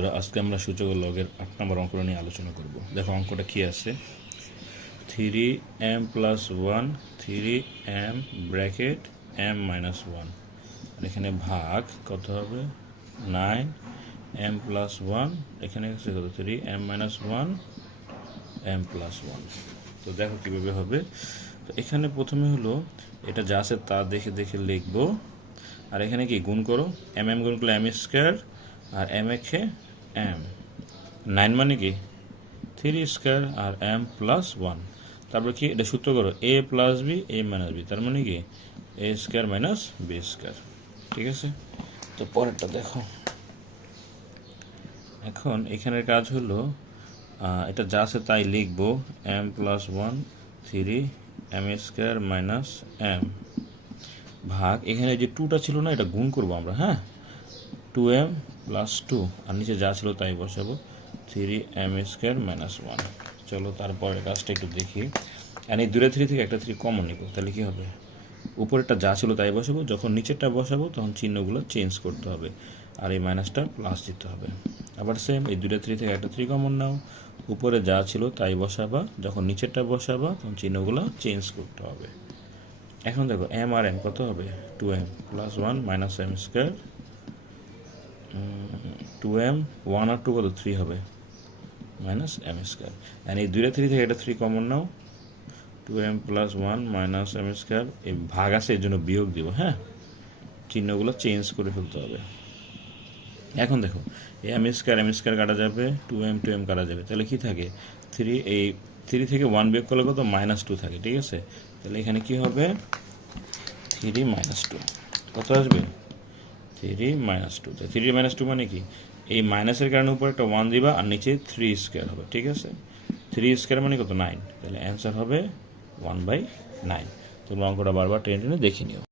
বন্ধুরা, আজকে আমরা সূচক ও লগের 8 নম্বর অঙ্কটা নিয়ে আলোচনা করব। দেখো অঙ্কটা কি আছে, 3m + 1 3m ব্র্যাকেট m - 1, আর এখানে ভাগ কত হবে 9m + 1, এখানে আছে কত 3m - 1 m + 1। তো দেখো কীভাবে হবে। তো এখানে প্রথমে হলো এটা যা আছে তা দেখে দেখে লিখবো, আর এখানে কি গুণ করো, mm গুণ করলে m² আর m একে m, 9 মানে কি 3² আর m + 1। তারপর কি এটা সূত্র করো a + b a - b, তার মানে কি a² - b²। ঠিক আছে, তো পরেরটা দেখো। এখন এখানের কাজ হলো এটা যা আছে তাই লিখবো, m + 1 3m² - m ভাগ এখানে যে 2টা ছিল না, এটা গুণ করবো আমরা। হ্যাঁ, 2m + 2, আর নিচে যা ছিল তাই বসাবো 3m² - 1। চলো তারপরের কাজটা একটু দেখি। আর এই 2 3 থেকে একটা 3 কমন নিব, তাহলে কি হবে, উপরেরটা যা ছিল তাই বসাবো, যখন নিচেরটা বসাবো তখন চিহ্নগুলো চেঞ্জ করতে হবে, আর এই মাইনাসটা প্লাস দিতে হবে। আবার সেম, এই 2 3 থেকে একটা 3 কমন নাও, উপরে যা ছিল তাই বসাবা, যখন নিচেরটা বসাবা তখন চিহ্নগুলো চেঞ্জ করতে হবে। এখন দেখো m আর m কত হবে, 2m + 1 - m², 2m 1 আর 2 কত 3 হবে -m²। আর এই 2 3 থেকে একটা 3 কমন নাও, 2m + 1 - m², এই ভাগ আছে এর জন্য বিয়োগ দিব। হ্যাঁ, চিহ্নগুলো চেঞ্জ করে ফেলতে হবে। এখন দেখো এই m² কাটা যাবে, 2m 2m কাটা যাবে, তাহলে কি থাকে 3, এই 3 থেকে 1 বিয়োগ করলে কত -2 থাকে। ঠিক আছে, তাহলে এখানে কি হবে 3 - 2, কত আসবে 3 - 2। 3 - 2 মানে কি, এই মাইনাসের কারণে উপরে একটা 1 দিবা আর নিচে 3² হবে। ঠিক আছে, 3² মানে কত 9, তাহলে অ্যান্সার হবে 1/9। তোমরা অঙ্কটা বারবার টেনে টেনে দেখে নিও।